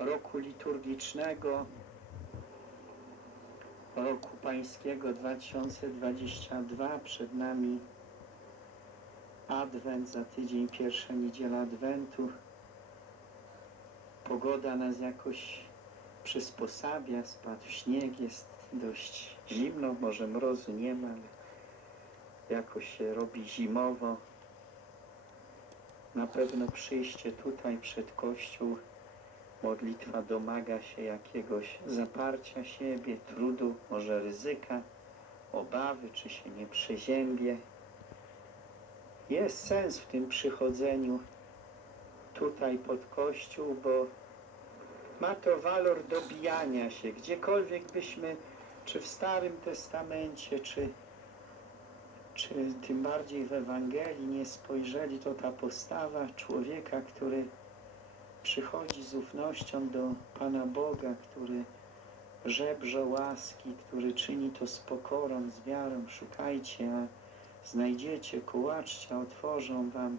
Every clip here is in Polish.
roku liturgicznego, roku pańskiego 2022. Przed nami Adwent, za tydzień pierwsza niedziela Adwentu. Pogoda nas jakoś przysposabia, spadł śnieg, jest dość zimno, może mrozu nie ma, ale jakoś się robi zimowo. Na pewno przyjście tutaj przed Kościół, modlitwa domaga się jakiegoś zaparcia siebie, trudu, może ryzyka, obawy, czy się nie przeziębie. Jest sens w tym przychodzeniu tutaj pod Kościół, bo ma to walor dobijania się, gdziekolwiek byśmy, czy w Starym Testamencie, czy czy tym bardziej w Ewangelii nie spojrzeli, to ta postawa człowieka, który przychodzi z ufnością do Pana Boga, który żebrze łaski, który czyni to z pokorą, z wiarą. Szukajcie, a znajdziecie, kułaczcie, a otworzą wam.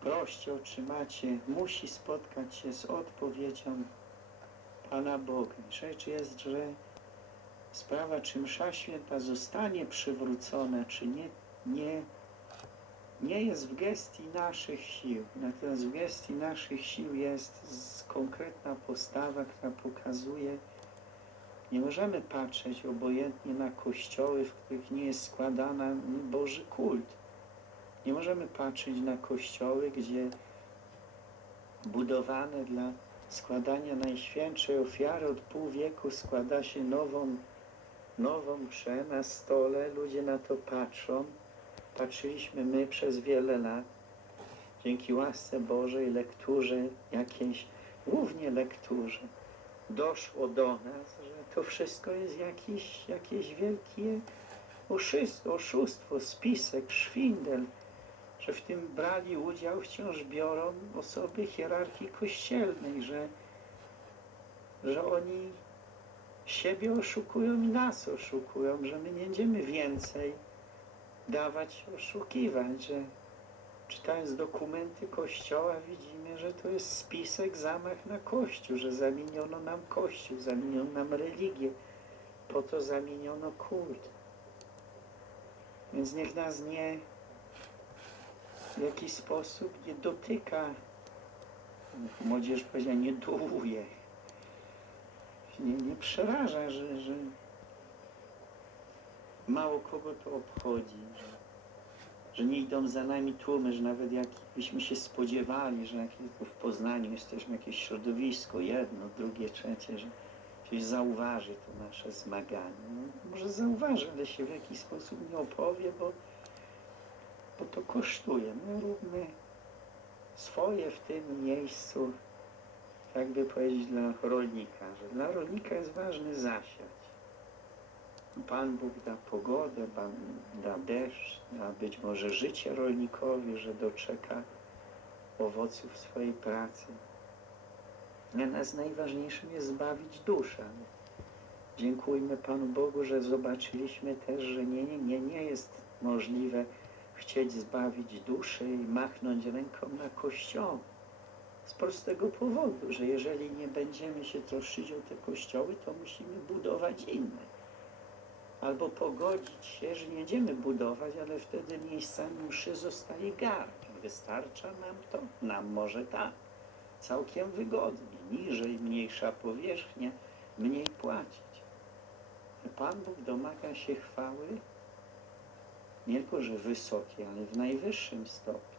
Proście otrzymacie, musi spotkać się z odpowiedzią Pana Boga. Rzecz jest, że sprawa, czy msza święta zostanie przywrócona, czy nie, nie, nie jest w gestii naszych sił. Natomiast w gestii naszych sił jest konkretna postawa, która pokazuje, nie możemy patrzeć obojętnie na kościoły, w których nie jest składana Boży kult. Nie możemy patrzeć na kościoły, gdzie budowane dla składania najświętszej ofiary od pół wieku składa się nową nową mszę na stole, ludzie na to patrzą. Patrzyliśmy my przez wiele lat. Dzięki łasce Bożej, lekturze jakiejś, głównie lekturze, doszło do nas, że to wszystko jest jakiś, jakieś wielkie oszustwo, oszustwo, spisek, szwindel, że w tym brali udział, wciąż biorą osoby hierarchii kościelnej, że, że oni siebie oszukują i nas oszukują, że my nie będziemy więcej dawać, oszukiwać, że czytając dokumenty Kościoła widzimy, że to jest spisek, zamach na Kościół, że zamieniono nam Kościół, zamieniono nam religię, po to zamieniono kult. Więc niech nas nie w jakiś sposób nie dotyka, młodzież powiedziała, nie dołuje nie, nie przeraża, że, że mało kogo to obchodzi, że, że nie idą za nami tłumy, że nawet jakbyśmy się spodziewali, że w Poznaniu jesteśmy jakieś środowisko, jedno, drugie, trzecie, że ktoś zauważy to nasze zmaganie. No, może zauważy, ale się w jakiś sposób nie opowie, bo, bo to kosztuje. My róbmy swoje w tym miejscu, tak by powiedzieć dla rolnika, że dla rolnika jest ważny zasiać. Pan Bóg da pogodę, Pan da deszcz, da być może życie rolnikowi, że doczeka owoców swojej pracy. Dla nas najważniejszym jest zbawić duszę. Dziękujmy Panu Bogu, że zobaczyliśmy też, że nie, nie, nie, nie jest możliwe chcieć zbawić duszy i machnąć ręką na kościoły. Z prostego powodu, że jeżeli nie będziemy się troszczyć o te kościoły, to musimy budować inne. Albo pogodzić się, że nie będziemy budować, ale wtedy miejscami mszy zostaje garb. Wystarcza nam to? Nam może tak. Całkiem wygodnie. Niżej, mniejsza powierzchnia, mniej płacić. Pan Bóg domaga się chwały nie tylko, że wysokiej, ale w najwyższym stopniu.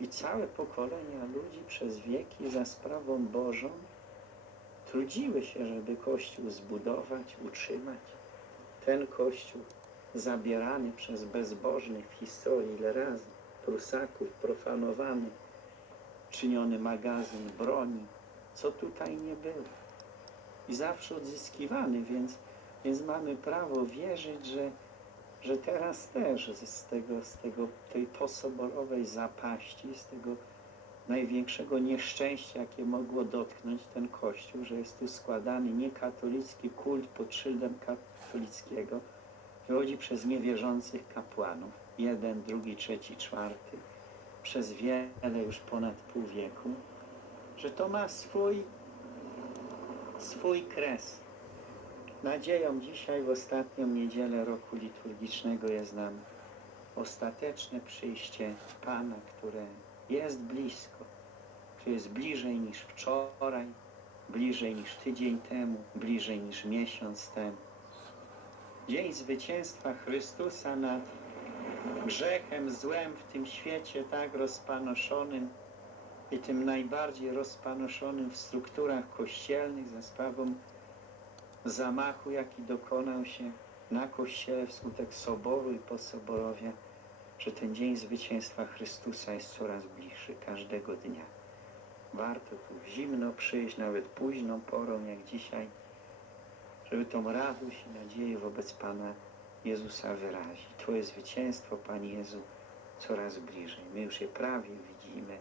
I całe pokolenia ludzi przez wieki za sprawą Bożą trudziły się, żeby Kościół zbudować, utrzymać. Ten Kościół zabierany przez bezbożnych w historii ile razy, Prusaków, profanowany, czyniony magazyn broni, co tutaj nie było. I zawsze odzyskiwany, więc, więc mamy prawo wierzyć, że że teraz też z tego, z tego, tej posoborowej zapaści, z tego największego nieszczęścia, jakie mogło dotknąć ten Kościół, że jest tu składany niekatolicki kult pod szyldem katolickiego, wychodzi przez niewierzących kapłanów, jeden, drugi, trzeci, czwarty, przez wiele, już ponad pół wieku, że to ma swój, swój kres. Nadzieją dzisiaj w ostatnią niedzielę roku liturgicznego jest nam ostateczne przyjście Pana, które jest blisko, które jest bliżej niż wczoraj, bliżej niż tydzień temu, bliżej niż miesiąc temu. Dzień zwycięstwa Chrystusa nad grzechem, złem w tym świecie tak rozpanoszonym i tym najbardziej rozpanoszonym w strukturach kościelnych za sprawą zamachu, jaki dokonał się na Kościele wskutek Soboru i posoborowie, że ten dzień zwycięstwa Chrystusa jest coraz bliższy każdego dnia. Warto tu w zimno przyjść, nawet późną porą jak dzisiaj, żeby tą radość i nadzieję wobec Pana Jezusa wyrazić. Twoje zwycięstwo, Panie Jezu, coraz bliżej. My już je prawie widzimy.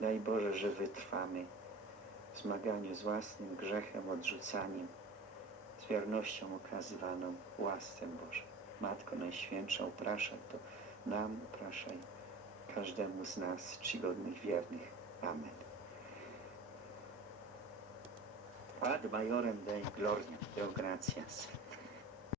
Daj Boże, że wytrwamy w zmaganiu z własnym grzechem, odrzucaniem, z wiernością okazywaną łasce Boże. Matko Najświętsza, upraszaj to nam, upraszaj każdemu z nas, czcigodnych wiernych. Amen. Ad majorem Dei Deo gratias.